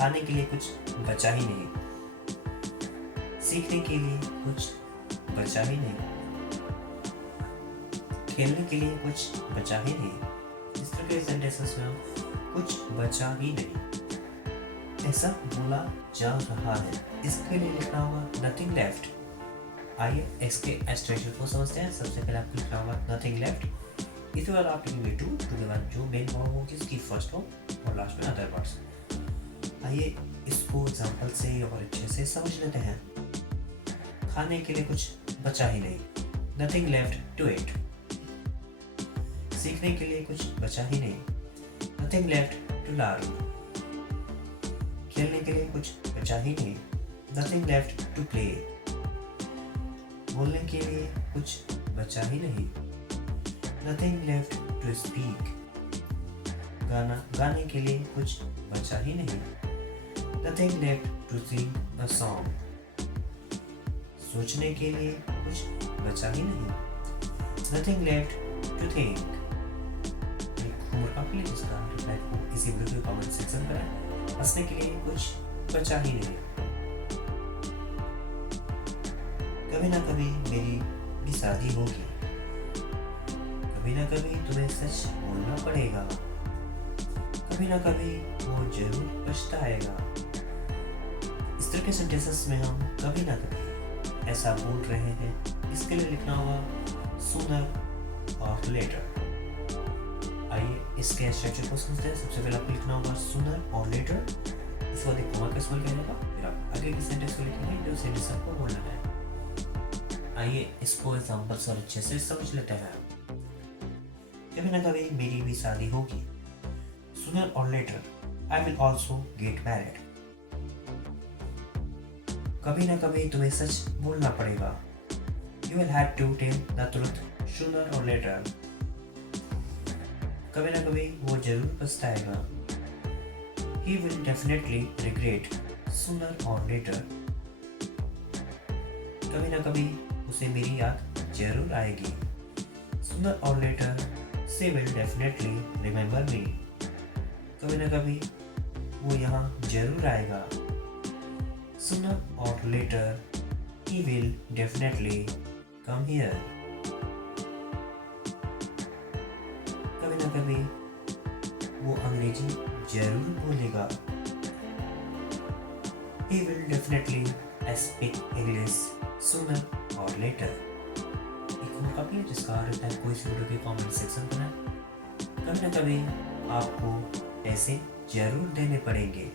खाने के लिए कुछ बचा ही नहीं, सीखने के लिए कुछ बचा ही नहीं, खेलने के लिए कुछ बचा ही नहीं। इस तरह के सेंटेंसेस में कुछ बचा ही नहीं ऐसा बोला जा रहा है। इसके लिए लिखना होगा नथिंग लेफ्ट। आइए इसके एक्सप्रेशन को समझते हैं। सबसे पहले आपको लिखना होगा नथिंग लेफ्ट। इस बार आप लिखेंगे टू के बाद जो मेन फॉर्म होगी इसकी फर्स्ट फॉर्म और लास्ट में अदर वर्ड्स। आइए इसको एग्जांपल से और अच्छे से समझ लेते हैं। खाने के लिए कुछ बचा ही नहीं, नथिंग लेफ्ट टू इट। सीखने के लिए कुछ बचा ही नहीं, नथिंग लेफ्ट टू लर्न। खेलने के लिए कुछ बचा ही नहीं, नथिंग लेफ्ट टू प्ले। बोलने के लिए कुछ बचा ही नहीं, नथिंग लेफ्ट टू स्पीक। गाना गाने के लिए कुछ बचा ही नहीं, nothing left to sing a song. सोचने के लिए कुछ बचा ही नहीं, nothing left to think. Homework आपके लिए जिसका रिप्लाई को इसी वीडियो के कमेंट सेक्शन पर है। हंसने के लिए कुछ बचा ही नहीं। कभी ना कभी मेरी भी शादी होगी, कभी ना कभी तुम्हें सच बोलना पड़ेगा, कभी ना कभी वो जरूर पछताएगा। इस तरह के सेंटेंसेस में हम कभी ना कभी ऐसा बोल रहे हैं। इसके लिए लिखना होगा सूनर और लेटर। आइए इसके स्ट्रक्चर को समझते हैं। सबसे पहले आपको लिखना होगा सूनर और लेटर, इसके बाद एक कॉमा का इस्तेमाल किया जाएगा, फिर आप आगे के सेंटेंस को लिखेंगे जो सेंटेंस आपको बोलना है। आइए इसको एग्जांपल से और अच्छे से समझ लेते हैं। कभी ना कभी मेरी भी शादी होगी, सूनर और later I will also get married. कभी ना कभी तुम्हें सच बोलना पड़ेगा, you will have to tell the truth sooner और लेटर। कभी ना कभी वो जरूर पछताएगा, he will definitely regret sooner or later। कभी ना कभी उसे मेरी याद जरूर आएगी, sooner or later she will definitely remember me। कभी ना कभी वो यहाँ जरूर आएगा, sooner or later he will definitely come here। कभी ना कभी वो अंग्रेजी जरूर बोलेगा, he will definitely speak English sooner or later। एक होमवर्क आप लिए जिसका रिप्लाई कोई इस वीडियो के कमेंट सेक्शन पर है। कभी ना कभी आपको पैसे जरूर देने पड़ेंगे,